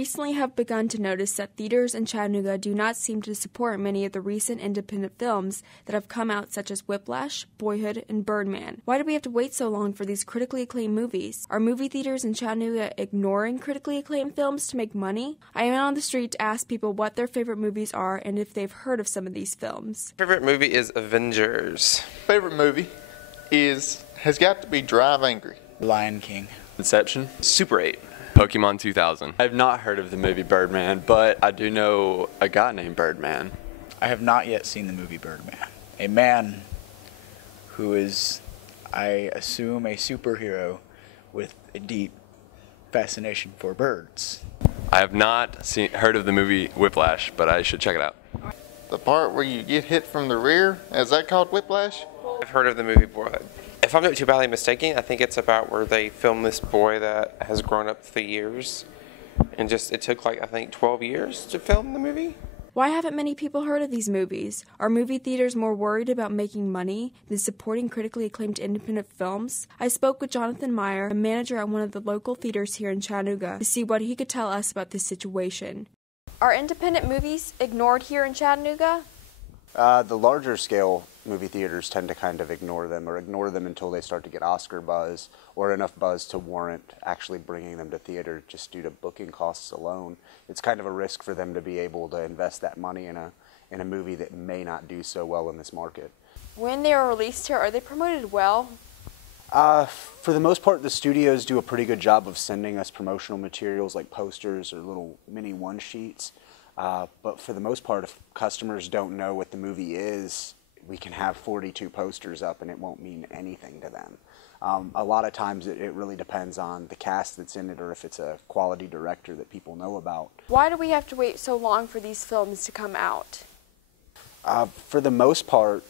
Recently have begun to notice that theaters in Chattanooga do not seem to support many of the recent independent films that have come out, such as Whiplash, Boyhood, and Birdman. Why do we have to wait so long for these critically acclaimed movies? Are movie theaters in Chattanooga ignoring critically acclaimed films to make money? I went on the street to ask people what their favorite movies are and if they've heard of some of these films. Favorite movie is Avengers. Favorite movie has got to be Drive Angry. Lion King. Inception. Super 8. Pokemon 2000. I've not heard of the movie Birdman, but I do know a guy named Birdman. I have not yet seen the movie Birdman. A man who is, I assume, a superhero with a deep fascination for birds. I have not heard of the movie Whiplash, but I should check it out. The part where you get hit from the rear, is that called Whiplash? I've heard of the movie Boyhood. If I'm not too badly mistaken, I think it's about where they film this boy that has grown up through the years. And it took I think 12 years to film the movie. Why haven't many people heard of these movies? Are movie theaters more worried about making money than supporting critically acclaimed independent films? I spoke with Jonathan Meyer, a manager at one of the local theaters here in Chattanooga, to see what he could tell us about this situation. Are independent movies ignored here in Chattanooga? The larger scale movie theaters tend to kind of ignore them until they start to get Oscar buzz or enough buzz to warrant actually bringing them to theater just due to booking costs alone. It's kind of a risk for them to be able to invest that money in a movie that may not do so well in this market. When they are released here, are they promoted well? For the most part, the studios do a pretty good job of sending us promotional materials like posters or little mini one-sheets. But for the most part, if customers don't know what the movie is, we can have 42 posters up and it won't mean anything to them. A lot of times it really depends on the cast that's in it or if it's a quality director that people know about. Why do we have to wait so long for these films to come out? For the most part,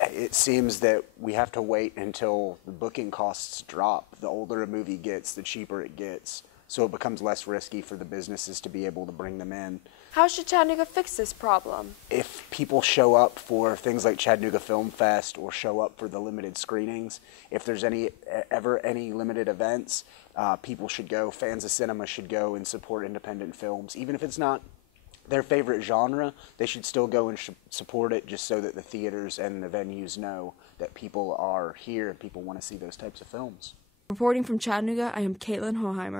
it seems that we have to wait until the booking costs drop. The older a movie gets, the cheaper it gets. So it becomes less risky for the businesses to be able to bring them in. How should Chattanooga fix this problem? If people show up for things like Chattanooga Film Fest or show up for the limited screenings, if there's ever any limited events, people should go, fans of cinema should go and support independent films. Even if it's not their favorite genre, they should still go and support it just so that the theaters and the venues know that people are here and people want to see those types of films. Reporting from Chattanooga, I am Kaitlyn Hohimer.